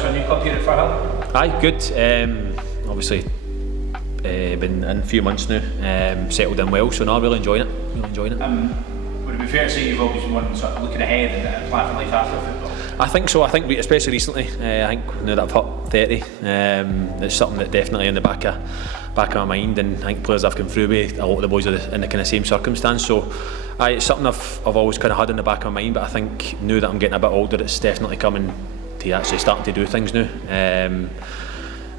for a new club here at Firhill? Aye, good. Obviously, been in a few months now, settled in well, so no, really enjoying it. Would it be fair to say you've always been one sort of looking ahead and planning for life after football? I think so. I think especially recently. I think now that I've hit 30, it's something that definitely in the back of my mind, and I think players I've come through with, a lot of the boys are in the kind of same circumstance. So, it's something I've always kind of had in the back of my mind. But I think now that I'm getting a bit older, it's definitely coming to actually starting to do things now.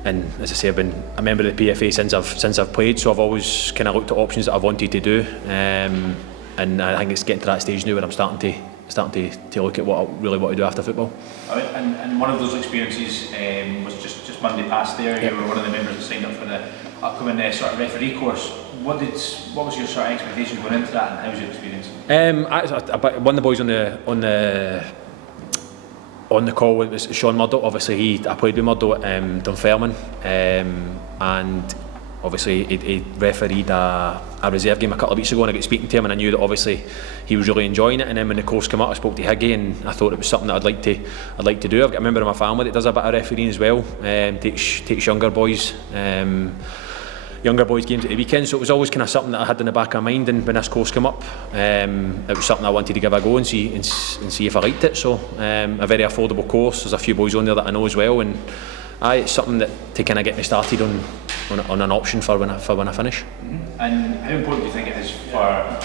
And as I say, I've been a member of the PFA since I've played, so I've always kind of looked at options that I've wanted to do. And I think it's getting to that stage now where I'm starting to look at what I really want to do after football. And one of those experiences was just Monday past there. You were one of the members that signed up for the upcoming sort of referee course. What was your sort of expectations going into that, and how was your experience? One of the boys on the call was Sean Murdoch. Obviously, I played with Murdoch at Dunfermline, and obviously he refereed a reserve game a couple of weeks ago, and I got speaking to him, and I knew that obviously he was really enjoying it. And then when the course came up, I spoke to Higgy, and I thought it was something that I'd like to do. I've got a member of my family that does a bit of refereeing as well, takes younger boys games at the weekend, so it was always kind of something that I had in the back of my mind. And when this course came up, it was something I wanted to give a go and see if I liked it. So a very affordable course. There's a few boys on there that I know as well, and it's something that to kind of get me started on an option for when I finish. And how important do you think it is for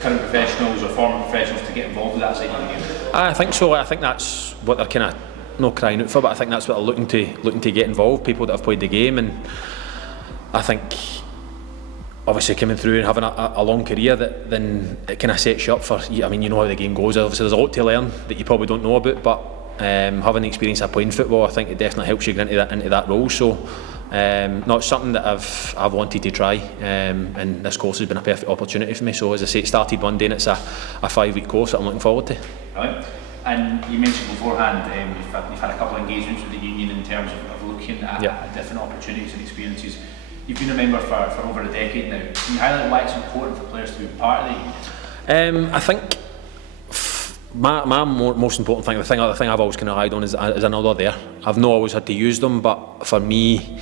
current professionals or former professionals to get involved with that side of the game? I think so. I think that's what they're kind of not crying out for, but I think that's what they're looking to get involved. People that have played the game, and I think obviously coming through and having a long career, then it kind of sets you up for. I mean, you know how the game goes. Obviously, there's a lot to learn that you probably don't know about, but having the experience of playing football, I think it definitely helps you get into that role. So, not something that I've wanted to try, and this course has been a perfect opportunity for me. So, as I say, it started Monday, and it's a 5-week course that I'm looking forward to. Right. And you mentioned beforehand you've had a couple of engagements with the union in terms of looking at different opportunities and experiences. You've been a member for over a decade now. Can you highlight why it's important for players to be part of the union? I think my most important thing, the thing I've always kind of relied on is another there. I've not always had to use them, but for me,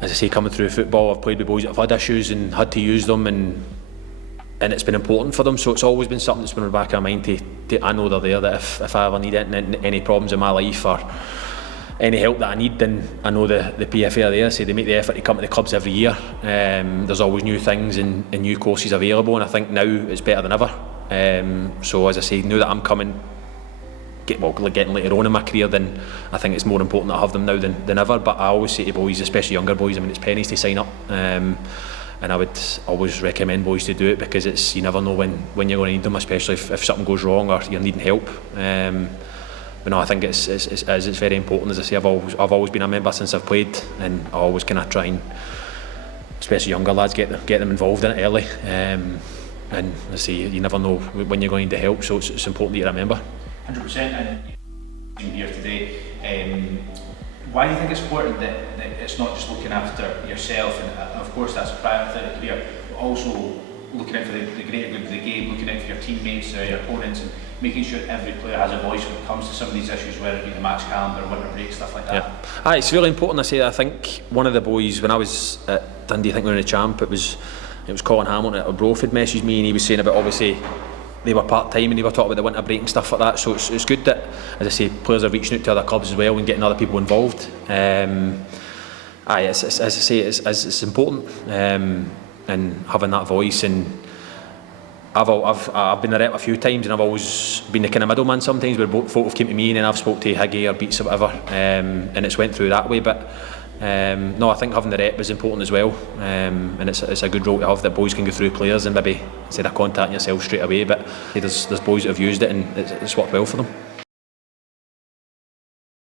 as I say, coming through football, I've played with boys that have had issues and had to use them, and it's been important for them. So it's always been something that's been in the back of my mind to I know they're there, that if I ever need any problems in my life or any help that I need, then I know the PFA are there. So they make the effort to come to the clubs every year. There's always new things and new courses available, and I think now it's better than ever. So as I say, now that I'm getting later on in my career, then I think it's more important that I have them now than ever. But I always say to boys, especially younger boys, I mean, it's pennies to sign up, and I would always recommend boys to do it, because you never know when you're going to need them, especially if something goes wrong or you're needing help. But no, I think it's very important. As I say, I've always been a member since I've played, and I always kind of try and, especially younger lads, get them involved in it early. And as I say, you never know when you're going to need help, so it's important that you're a member. 100%. And here today, why do you think it's important that it's not just looking after yourself, and of course that's a private career, but also looking out for the greater good of the game, looking out for your teammates, your opponents, and making sure every player has a voice when it comes to some of these issues, whether it be the match calendar, winter break, stuff like that? Yeah. It's really important. I think one of the boys, when I was at Dundee, I think we were in the champ, it was Colin Hamilton at Arbroath had messaged me, and he was saying about, obviously they were part-time and they were talking about the winter break and stuff like that, so it's good that, as I say, players are reaching out to other clubs as well and getting other people involved. As I say, it's important, and having that voice. And I've been a rep a few times, and I've always been the kind of middleman sometimes, where folk have came to me and then I've spoke to Higgy or Beats or whatever, and it's went through that way. But no, I think having the rep is important as well, and it's a good role to have, that boys can go through players and maybe instead of contacting yourself straight away. But there's boys that have used it, and it's worked well for them.